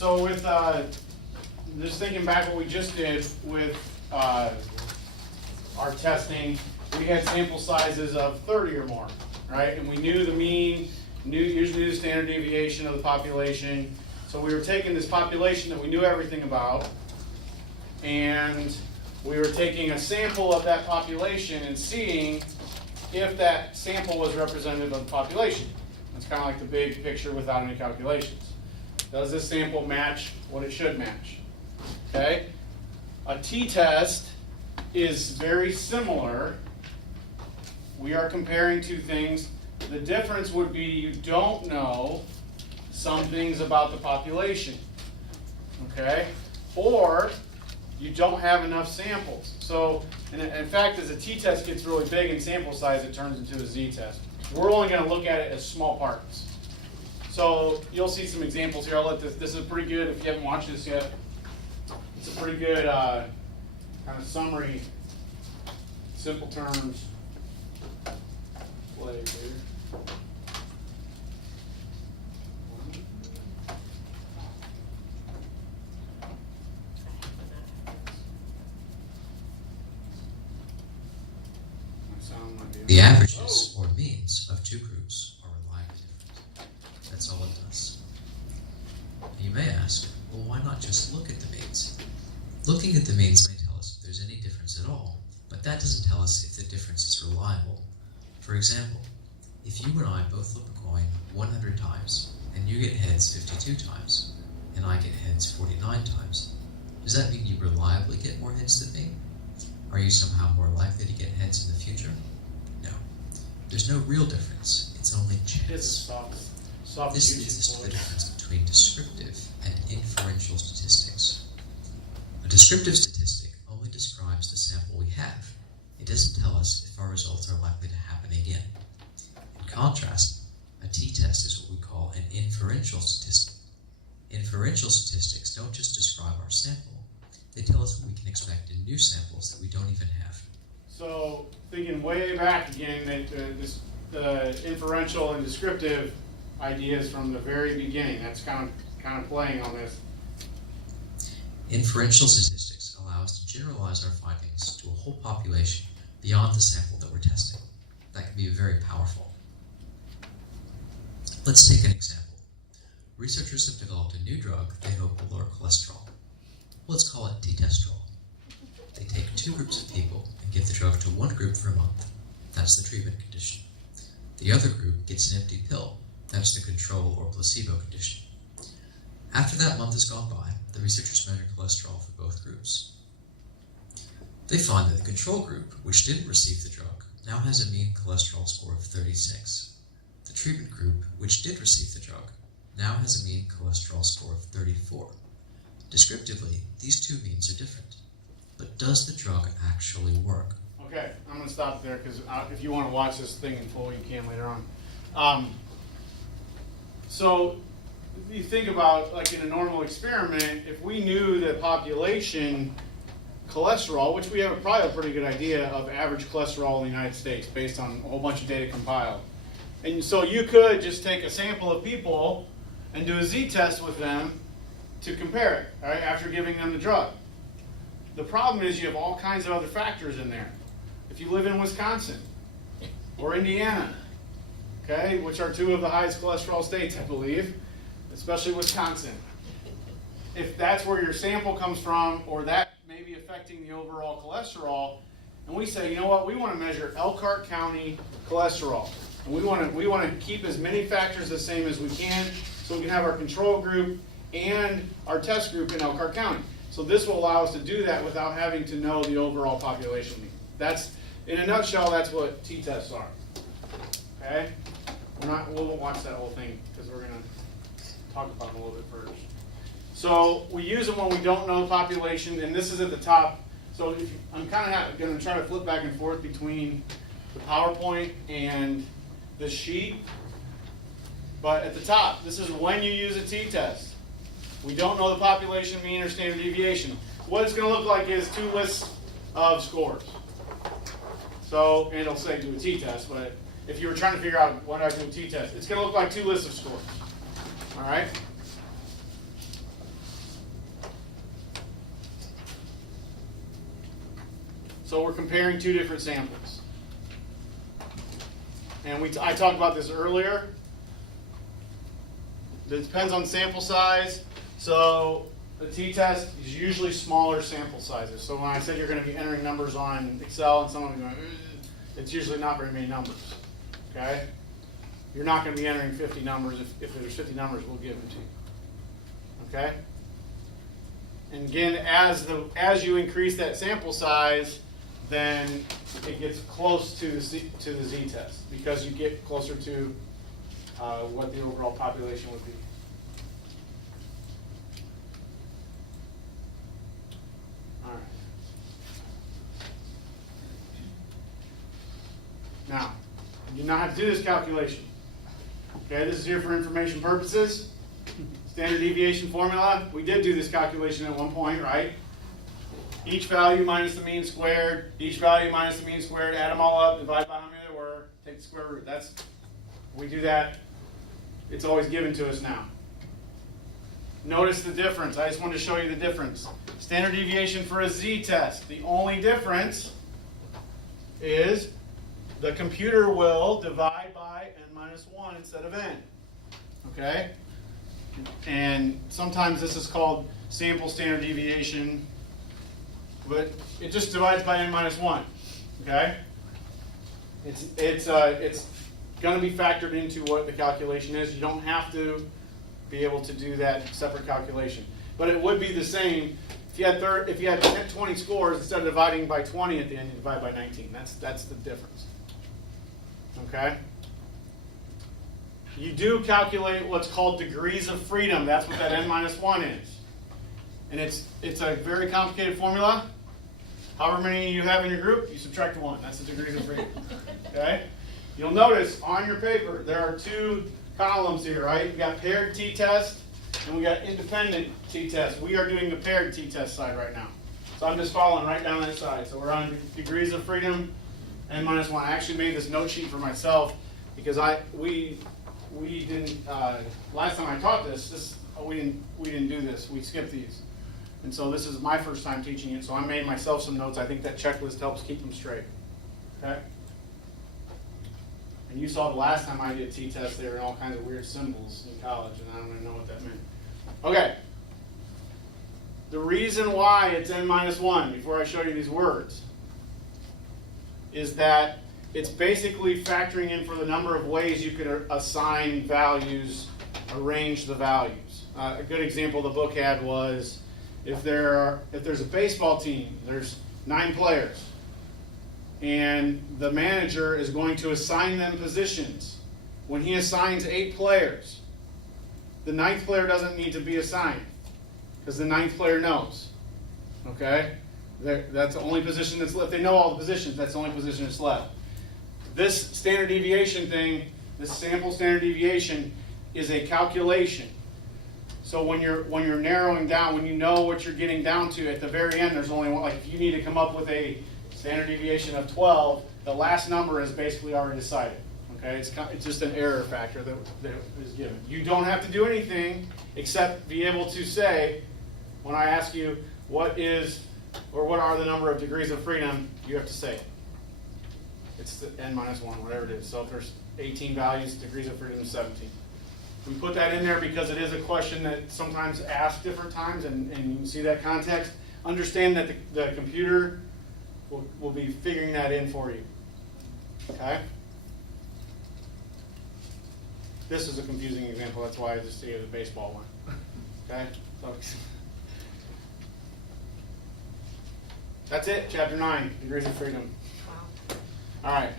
So with just thinking back what we just did with our testing, we had sample sizes of 30 or more, right? And we knew the mean, usually knew the standard deviation of the population. So we were taking this population that we knew everything about, and we were taking a sample of that population and seeing if that sample was representative of the population. It's kind of like the big picture without any calculations. Does this sample match what it should match? Okay? A t-test is very similar. We are comparing two things. The difference would be you don't know some things about the population. Okay? Or you don't have enough samples. So, in fact, as a t-test gets really big in sample size, it turns into a z-test. We're only going to look at it as small parts. So you'll see some examples here. I'll let this is pretty good if you haven't watched this yet. It's a pretty good kind of summary, simple terms play here. The averages, or means, of two groups are reliably different. That's all it does. You may ask, well, why not just look at the means? Looking at the means may tell us if there's any difference at all, but that doesn't tell us if the difference is reliable. For example, if you and I both flip a coin 100 times, and you get heads 52 times, and I get heads 49 times, does that mean you reliably get more heads than me? Are you somehow more likely to get heads in the future? No. There's no real difference. It's only chance. This leads us to the difference between descriptive and inferential statistics. A descriptive statistic only describes the sample we have. It doesn't tell us if our results are likely to happen again. In contrast, a t-test is what we call an inferential statistic. Inferential statistics don't just describe our sample, they tell us what we can expect in new samples that we don't even have. So, thinking way back again, the inferential and descriptive ideas from the very beginning, that's kind of playing on this. Inferential statistics allow us to generalize our findings to a whole population beyond the sample that we're testing. That can be very powerful. Let's take an example. Researchers have developed a new drug they hope will lower cholesterol. Let's call it t-testrol. They take two groups of people and give the drug to one group for a month. That's the treatment condition. The other group gets an empty pill. That's the control or placebo condition. After that month has gone by, the researchers measure cholesterol for both groups. They find that the control group, which didn't receive the drug, now has a mean cholesterol score of 36. The treatment group, which did receive the drug, now has a mean cholesterol score of 34. Descriptively, these two means are different. But does the drug actually work? Okay, I'm going to stop there because if you want to watch this thing in full, you can later on. So you think about, like in a normal experiment, if we knew the population cholesterol, which we have probably a pretty good idea of average cholesterol in the United States based on a whole bunch of data compiled. And so you could just take a sample of people and do a z-test with them to compare it, right, after giving them the drug. The problem is you have all kinds of other factors in there. If you live in Wisconsin or Indiana, okay, which are two of the highest cholesterol states, I believe, especially Wisconsin, if that's where your sample comes from, or that may be affecting the overall cholesterol, and we say, you know what, we want to measure Elkhart County cholesterol, and we want to keep as many factors the same as we can, so we can have our control group and our test group in Elkhart County. So this will allow us to do that without having to know the overall population mean. That's, in a nutshell, that's what t-tests are. Okay? We won't watch that whole thing because we're going to talk about them a little bit first. So we use them when we don't know the population, and this is at the top. So I'm kind of going to try to flip back and forth between the PowerPoint and the sheet. But at the top, this is when you use a t-test. We don't know the population mean or standard deviation. What it's going to look like is two lists of scores. So, and it'll say do a t-test, but if you were trying to figure out what I do a t-test, it's going to look like two lists of scores. All right? So we're comparing two different samples. And I talked about this earlier. It depends on sample size. So the t-test is usually smaller sample sizes. So when I said you're going to be entering numbers on Excel and someone's going, it's usually not very many numbers. Okay? You're not going to be entering 50 numbers. If there's 50 numbers, we'll give them to you. Okay? And again, as you increase that sample size, then it gets close to the z-test because you get closer to what the overall population would be. All right. Now, you do not have to do this calculation. Okay, this is here for information purposes. Standard deviation formula. We did do this calculation at one point, right? Each value minus the mean squared, each value minus the mean squared, add them all up, divide by how many there were, take the square root. We do that. It's always given to us now. Notice the difference. I just wanted to show you the difference. Standard deviation for a z-test. The only difference is the computer will divide by n minus 1 instead of n. Okay? And sometimes this is called sample standard deviation, but it just divides by n minus 1. Okay? It's going to be factored into what the calculation is. You don't have to be able to do that separate calculation, but it would be the same if you had 20 scores. Instead of dividing by 20 at the end, you divide by 19. That's the difference. Okay? You do calculate what's called degrees of freedom. That's what that n minus 1 is. And it's a very complicated formula. However many you have in your group, you subtract 1. That's the degrees of freedom. Okay? You'll notice on your paper there are two columns here, right? We've got paired t-test and we got independent t-test. We are doing the paired t-test side right now. So I'm just following right down that side. So we're on degrees of freedom, n minus 1. I actually made this note sheet for myself because we didn't last time I taught this we didn't do this. We skipped these. And so this is my first time teaching it, so I made myself some notes. I think that checklist helps keep them straight. Okay? And you saw the last time I did t-tests, they were in all kinds of weird symbols in college, and I don't even know what that meant. Okay. The reason why it's n minus 1, before I show you these words, is that it's basically factoring in for the number of ways you could assign values, arrange the values. A good example the book had was if there's a baseball team, there's 9 players, and the manager is going to assign them positions. When he assigns 8 players, the 9th player doesn't need to be assigned because the 9th player knows. Okay? That's the only position that's left. They know all the positions. That's the only position that's left. This standard deviation thing, this sample standard deviation, is a calculation. So when you're narrowing down, when you know what you're getting down to, at the very end, there's only one. Like if you need to come up with a standard deviation of 12, the last number is basically already decided. Okay, it's just an error factor that is given. You don't have to do anything except be able to say, when I ask you what are the number of degrees of freedom, you have to say it. It's the n minus 1, whatever it is. So if there's 18 values, degrees of freedom is 17. We put that in there because it is a question that sometimes asked different times, and you can see that context. Understand that the computer will be figuring that in for you. Okay? This is a confusing example. That's why I just gave the baseball one. Okay? So, that's it. Chapter 9, Degrees of Freedom. Wow. All right.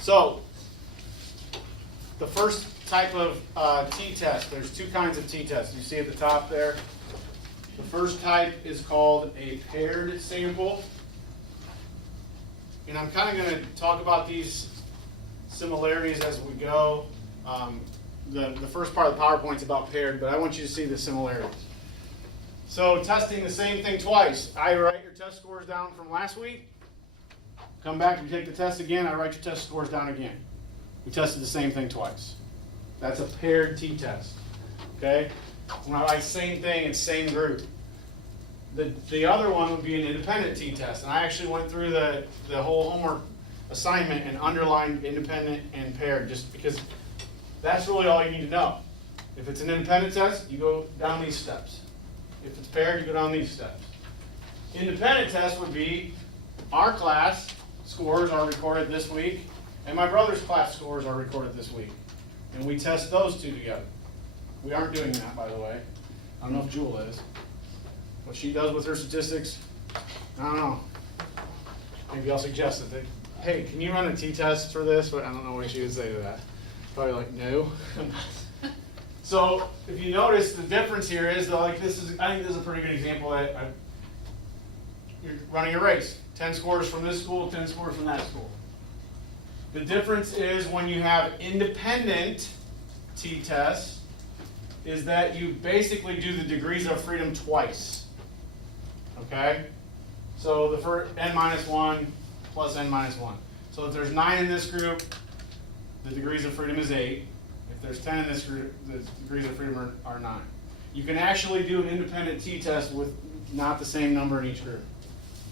So, the first type of t-test, there's 2 kinds of t-tests. You see at the top there. The first type is called a paired sample. And I'm kind of going to talk about these similarities as we go. The first part of the PowerPoint is about paired, but I want you to see the similarities. So testing the same thing twice. I write your test scores down from last week. Come back and take the test again. I write your test scores down again. We tested the same thing twice. That's a paired t-test. Okay? When I write same thing, it's same group. The other one would be an independent t-test. And I actually went through the whole homework assignment and underlined independent and paired just because that's really all you need to know. If it's an independent test, you go down these steps. If it's paired, you go down these steps. Independent test would be our class scores are recorded this week, and my brother's class scores are recorded this week. And we test those two together. We aren't doing that, by the way. I don't know if Jewel is. What she does with her statistics, I don't know. Maybe I'll suggest that, hey, can you run a t-test for this? But I don't know what she would say to that. Probably like, no. So if you notice, the difference here is, like, I think this is a pretty good example that you're running a race. 10 scores from this school, 10 scores from that school. The difference is when you have independent t-tests, is that you basically do the degrees of freedom twice. Okay? So the first n-1 plus n-1. So if there's 9 in this group, the degrees of freedom is 8. If there's 10 in this group, the degrees of freedom are 9. You can actually do an independent t-test with not the same number in each group.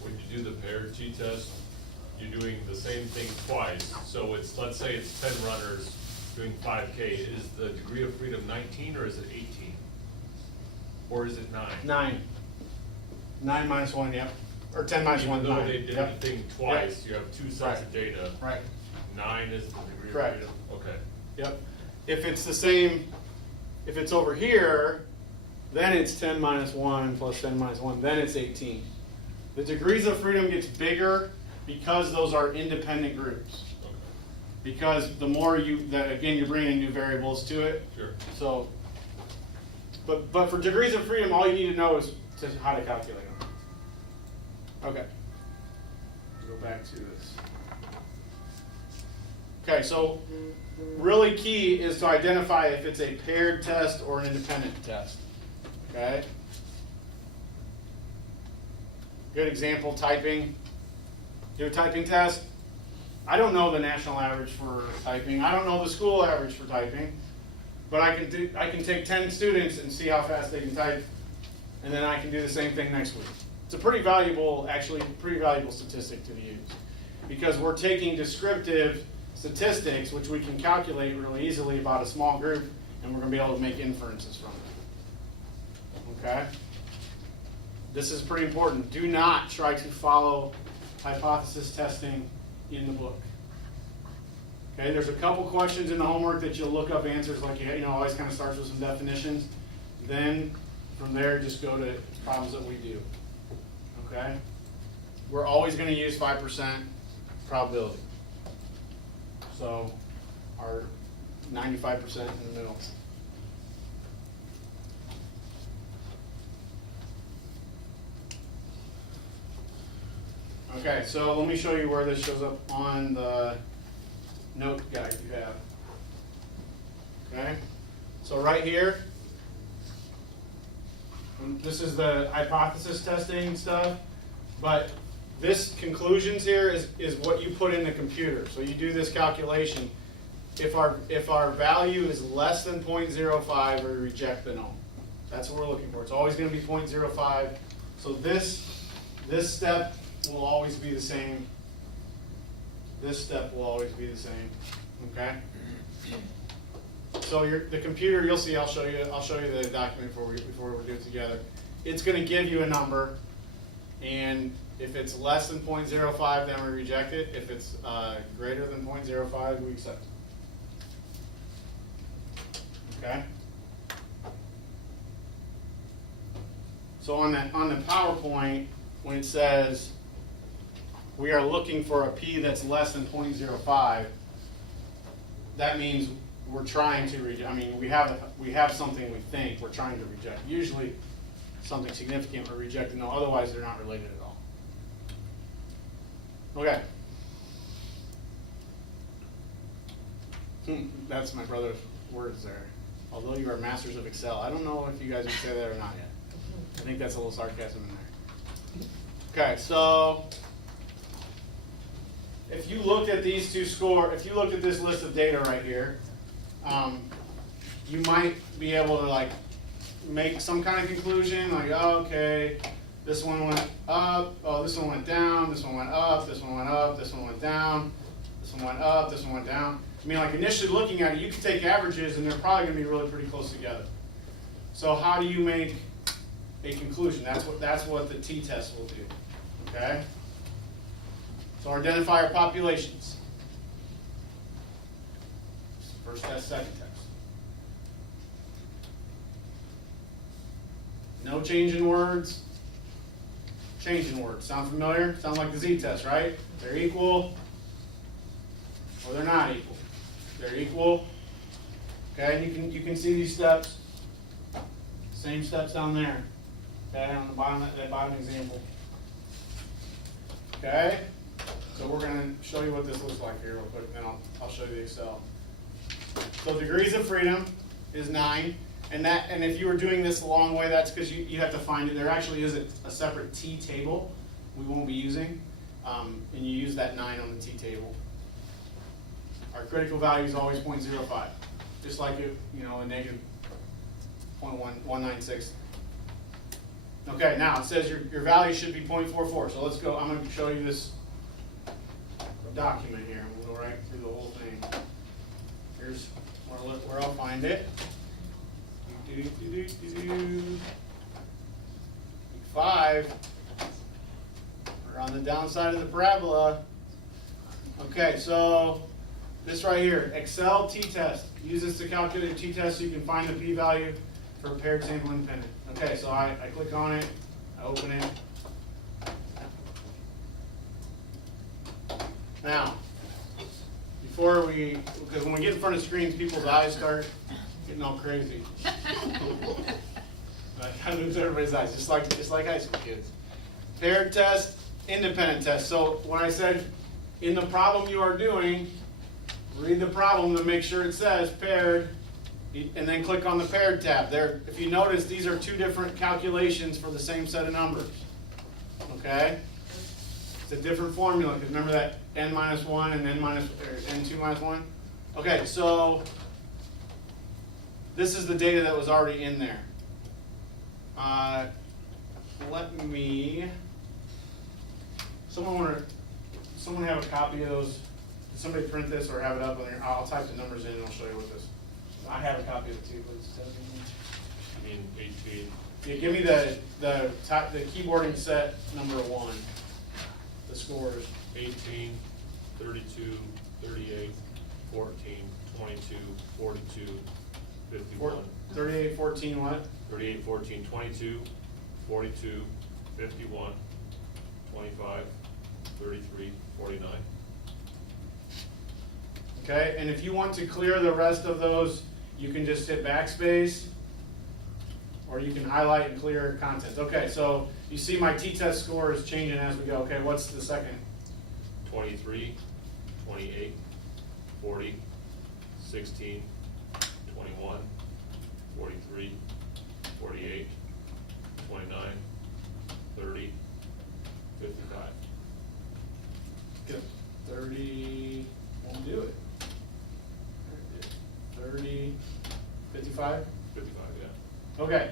When you do the paired t-test, you're doing the same thing twice. So it's, let's say it's 10 runners doing 5K. Is the degree of freedom 19 or is it 18? Or is it 9? 9. 9 minus 1, yep. Or 10 minus 1, Even though 9. they did Yep. the thing twice, Yep. you have 2 sets of data. Right. 9 is the degree Correct. of freedom? Okay. Yep. If it's the same, if it's over here, then it's 10 minus 1 plus 10 minus 1, then it's 18. The degrees of freedom gets bigger because those are independent groups. Okay. Because the more again, you're bringing new variables to it. Sure. So, but for degrees of freedom, all you need to know is how to calculate them. Okay. Go back to this. Okay, so really key is to identify if it's a paired test or an independent test. Okay? Good example, typing. Do a typing test. I don't know the national average for typing. I don't know the school average for typing. But I can take 10 students and see how fast they can type, and then I can do the same thing next week. It's a pretty valuable statistic to use, because we're taking descriptive statistics, which we can calculate really easily about a small group, and we're going to be able to make inferences from it. Okay? This is pretty important. Do not try to follow hypothesis testing in the book. Okay, there's a couple questions in the homework that you'll look up answers, like, always kind of starts with some definitions. Then from there, just go to problems that we do. Okay? We're always going to use 5% probability. So our 95% in the middle. Okay, so let me show you where this shows up on the note guide you have. Okay, so right here, this is the hypothesis testing stuff, but this conclusions here is what you put in the computer. So you do this calculation. If our value is less than 0.05, we reject the null. That's what we're looking for. It's always going to be 0.05. So this step will always be the same. This step will always be the same. Okay. So the computer, you'll see. I'll show you the document before we do it together. It's going to give you a number, and if it's less than 0.05, then we reject it. If it's greater than 0.05, we accept it. Okay. So on the PowerPoint, when it says we are looking for a p that's less than 0.05, that means we're trying to reject. I mean, we have something we think we're trying to reject. Usually, something significant we're rejecting. No, otherwise they're not related at all. Okay. That's my brother's words there. Although you are masters of Excel, I don't know if you guys would say that or not yet. I think that's a little sarcasm in there. Okay, so if you looked at these two if you looked at this list of data right here, you might be able to make some kind of conclusion, like, oh, okay, This one went up, oh, this one went down, this one went up, this one went up, this one went down, this one went up, this one went down. I mean, like initially looking at it, you could take averages and they're probably gonna be really pretty close together. So how do you make a conclusion? That's what the t-test will do, okay? So identify our populations. First test, second test. No change in words. Change in words. Sound familiar? Sound like the z-test, right? They're equal or they're not equal. They're equal. Okay, and you can see these steps. Same steps down there. Okay, on the bottom, that bottom example. Okay, so we're going to show you what this looks like here real quick, and then I'll show you the Excel. So degrees of freedom is 9, and if you were doing this the long way, that's because you have to find it. There actually is a separate T table we won't be using, and you use that 9 on the T table. Our critical value is always 0.05, just like a negative 0.196. Okay, now it says your value should be 0.44. So let's go. I'm going to show you this document here. We'll go right through the whole thing. Here's where I'll find it. 5. We're on the downside of the parabola. Okay, so this right here, Excel t-test. Use this to calculate a t-test so you can find the p-value for paired sample independent. Okay, so I click on it, I open it. Now, because when we get in front of screens, people's eyes start getting all crazy. I kind of lose everybody's eyes, just like high school kids. Paired test, independent test. So when I said in the problem you are doing, read the problem to make sure it says paired, and then click on the paired tab. There, if you notice, these are 2 different calculations for the same set of numbers. Okay? It's a different formula, because remember that n minus 1 and n2 minus 1? Okay, so this is the data that was already in there. Someone have a copy of those? Did somebody print this or have it up on there? I'll type the numbers in and I'll show you what this. I have a copy of it too, please. I mean, HP. Yeah, give me the keyboarding set number 1. The scores. 18, 32, 38, 14, 22, 42, 51. 38, 14, what? 38, 14, 22, 42, 51, 25, 33, 49. Okay, and if you want to clear the rest of those, you can just hit backspace, or you can highlight and clear contents. Okay, so you see my t-test score is changing as we go. Okay, what's the second? 23, 28, 40, 16, 21, 43, 48, 29, 30, 55. Good. 30 won't do it. 30, 55? 55, yeah. Okay,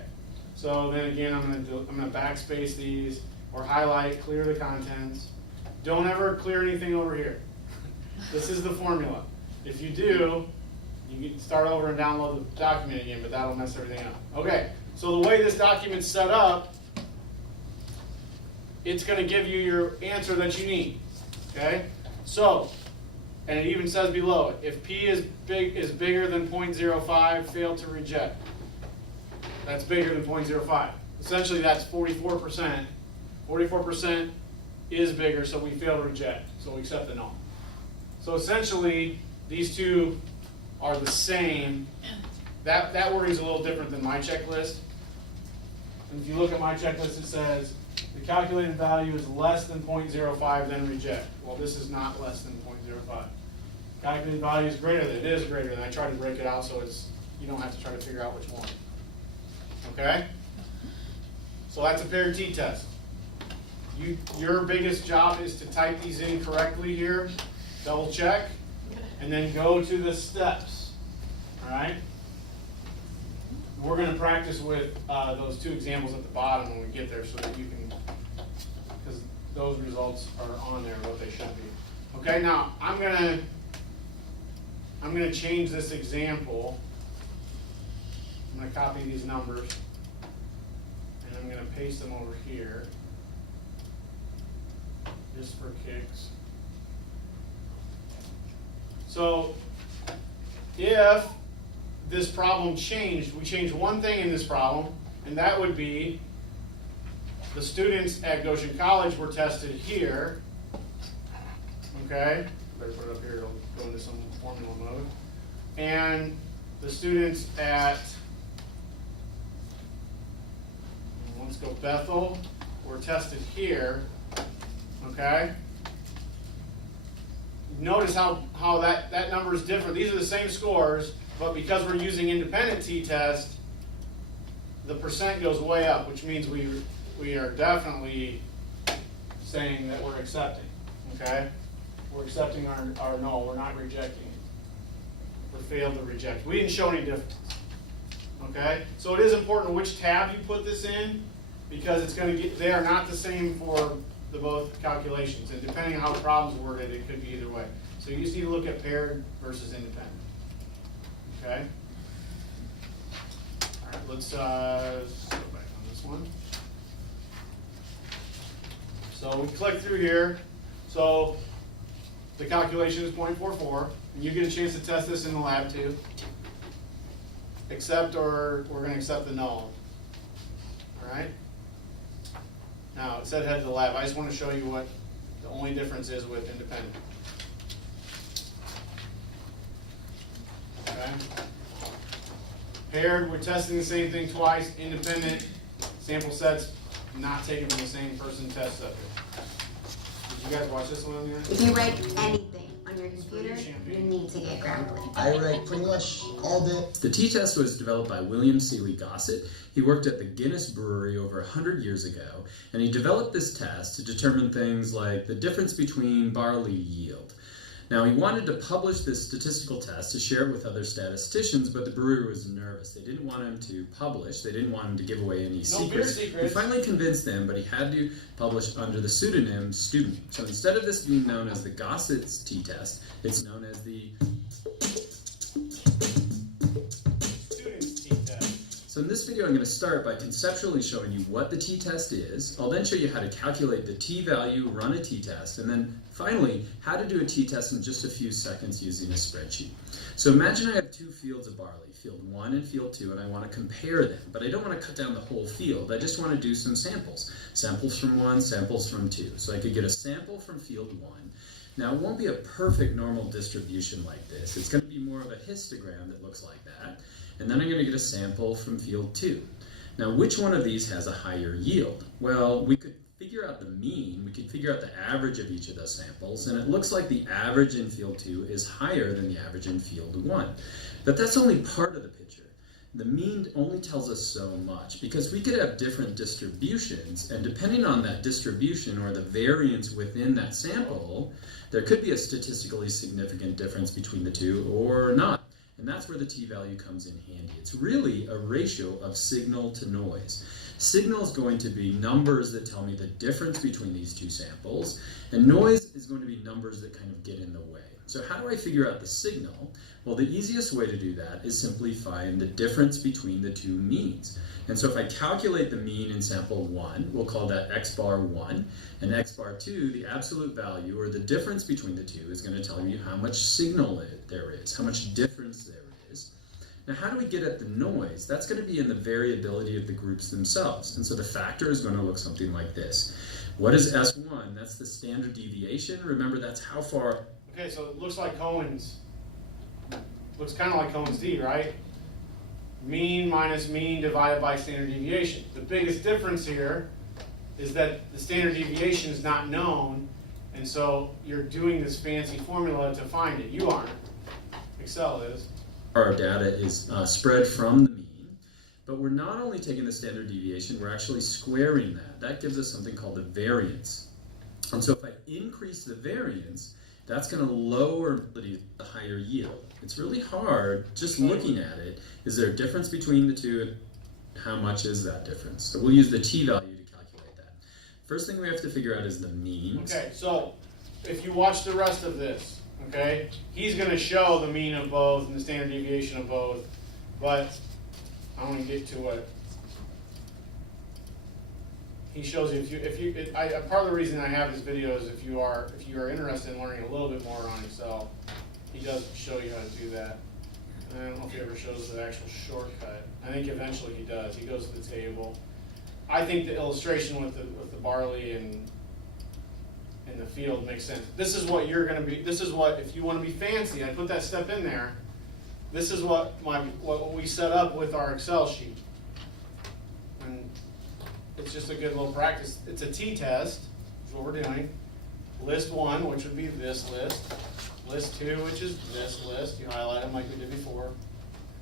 so then again, I'm gonna backspace these or highlight, clear the contents. Don't ever clear anything over here. This is the formula. If you do, you can start over and download the document again, but that'll mess everything up. Okay, so the way this document's set up, it's gonna give you your answer that you need. Okay, so. And it even says below it, if P is bigger than 0.05, fail to reject. That's bigger than 0.05. Essentially, that's 44%. 44% is bigger, so we fail to reject. So we accept the null. So essentially, these two are the same. That wording is a little different than my checklist. And if you look at my checklist, it says the calculated value is less than 0.05, then reject. Well, this is not less than 0.05. Calculated value is greater than, it is greater than. I try to break it out so you don't have to try to figure out which one. Okay? So that's a paired t-test. Your biggest job is to type these in correctly here, double check, and then go to the steps. Alright? We're going to practice with those 2 examples at the bottom when we get there so that you can those results are on there, what they should be. Okay, now I'm gonna change this example. I'm gonna copy these numbers and I'm gonna paste them over here just for kicks. So if this problem changed, we changed one thing in this problem, and that would be the students at Goshen College were tested here. Okay, better put it up here, it'll go into some formula mode. And the students at, let's go Bethel, were tested here. Okay. Notice how that number is different. These are the same scores, but because we're using independent t-test, the percent goes way up, which means we are definitely saying that we're accepting. Okay? We're accepting our no, we're not rejecting it. Or failed to reject. We didn't show any difference. Okay? So it is important which tab you put this in, because it's going to get, they are not the same for the both calculations, and depending on how the problem's worded, it could be either way. So you just need to look at paired versus independent. Okay? All right, let's go back on this one. So we click through here. So the calculation is 0.44, and you get a chance to test this in the lab too. Accept, or we're going to accept the null. All right? Now, it said head to the lab. I just want to show you what the only difference is with independent. Okay? Paired, we're testing the same thing twice. Independent, sample sets not taken from the same person test subject. Did you guys watch this one on the If you write anything on your computer, you need to get Grammarly. I write pretty much all day. The t-test was developed by William Seeley Gossett. He worked at the Guinness Brewery over 100 years ago, and he developed this test to determine things like the difference between barley yield. Now, he wanted to publish this statistical test to share it with other statisticians, but the brewery was nervous. They didn't want him to publish. They didn't want him to give away any secrets. He finally convinced them, but he had to publish under the pseudonym Student. So instead of this being known as the Gossett's t-test, it's known as the student's t-test? So in this video, I'm going to start by conceptually showing you what the t-test is. I'll then show you how to calculate the t-value, run a t-test, and then finally, how to do a t-test in just a few seconds using a spreadsheet. So imagine I have two fields of barley, field 1 and field 2, and I want to compare them, but I don't want to cut down the whole field. I just want to do some samples. Samples from 1, samples from 2. So I could get a sample from field 1. Now, it won't be a perfect normal distribution like this. It's going to be more of a histogram that looks like that. And then I'm going to get a sample from field 2. Now, which one of these has a higher yield? Well, we could figure out the mean, we could figure out the average of each of those samples, and it looks like the average in field 2 is higher than the average in field 1. But that's only part of the picture. The mean only tells us so much, because we could have different distributions, and depending on that distribution or the variance within that sample, there could be a statistically significant difference between the two or not. And that's where the t-value comes in handy. It's really a ratio of signal to noise. Signal is going to be numbers that tell me the difference between these two samples, and noise is going to be numbers that kind of get in the way. So how do I figure out the signal? Well, the easiest way to do that is simply find the difference between the two means. And so if I calculate the mean in sample 1, we'll call that x bar 1, and x bar 2, the absolute value, or the difference between the two, is going to tell you how much signal there is, how much difference there is. Now, how do we get at the noise? That's going to be in the variability of the groups themselves. And so the factor is going to look something like this. What is S1? That's the standard deviation. Remember, that's how far... Okay, so it looks like Cohen's, looks kind of like Cohen's d, right? Mean minus mean divided by standard deviation. The biggest difference here is that the standard deviation is not known, and so you're doing this fancy formula to find it. You aren't. Excel is. Our data is spread from the mean, but we're not only taking the standard deviation, we're actually squaring that. That gives us something called the variance. And so if I increase the variance, that's going to lower the higher yield. It's really hard just looking at it. Is there a difference between the two, and how much is that difference? So we'll use the t-value to calculate that. First thing we have to figure out is the means. Okay, so if you watch the rest of this, okay, he's going to show the mean of both and the standard deviation of both, but I want to get to it. He shows you part of the reason I have this video is if you are interested in learning a little bit more on Excel, he does show you how to do that. And I don't know if he ever shows the actual shortcut. I think eventually he does. He goes to the table. I think the illustration with the barley and the field makes sense. This is what you're going to be. This is what, if you want to be fancy, I put that step in there. This is what we set up with our Excel sheet. And it's just a good little practice. It's a t-test, is what we're doing. List 1, which would be this list. List 2, which is this list. You highlight them like we did before.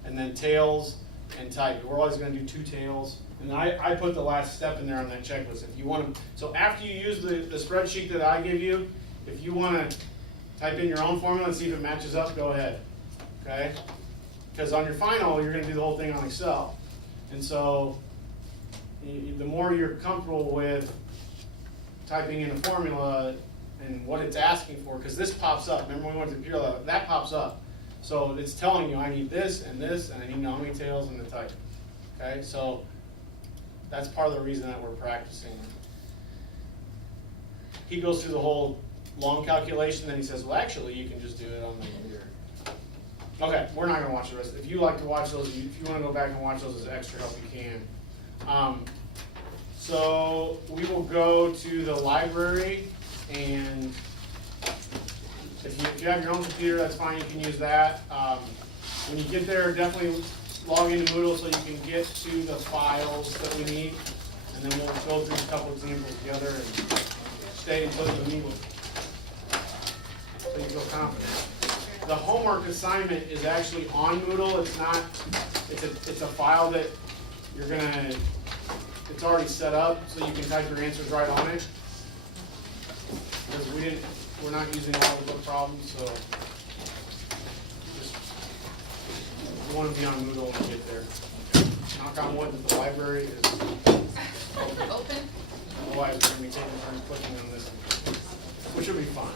And then tails and type. We're always going to do 2 tails. And I put the last step in there on that checklist. If you want to, so after you use the spreadsheet that I give you, if you want to type in your own formula and see if it matches up, go ahead. Okay? Because on your final, you're going to do the whole thing on Excel. And so the more you're comfortable with typing in a formula and what it's asking for, because this pops up. Remember when we went to pure level? That pops up. So it's telling you I need this, and I need how many tails and the type. Okay? So that's part of the reason that we're practicing. He goes through the whole long calculation, then he says, well, actually, you can just do it on the computer. Okay, we're not going to watch the rest. If you like to watch those, if you want to go back and watch those as extra help, you can. So we will go to the library, and if you have your own computer, that's fine, you can use that. When you get there, definitely log into Moodle so you can get to the files that we need, and then we'll go through a couple examples together and stay until the meeting so you feel confident. The homework assignment is actually on Moodle. It's not. It's a file that you're gonna. It's already set up, so you can type your answers right on it. Because we're not using all the book problems, so just you want to be on Moodle when you get there. Knock on wood that the library is open. Otherwise, we're gonna be taking turns clicking on this, which will be fun.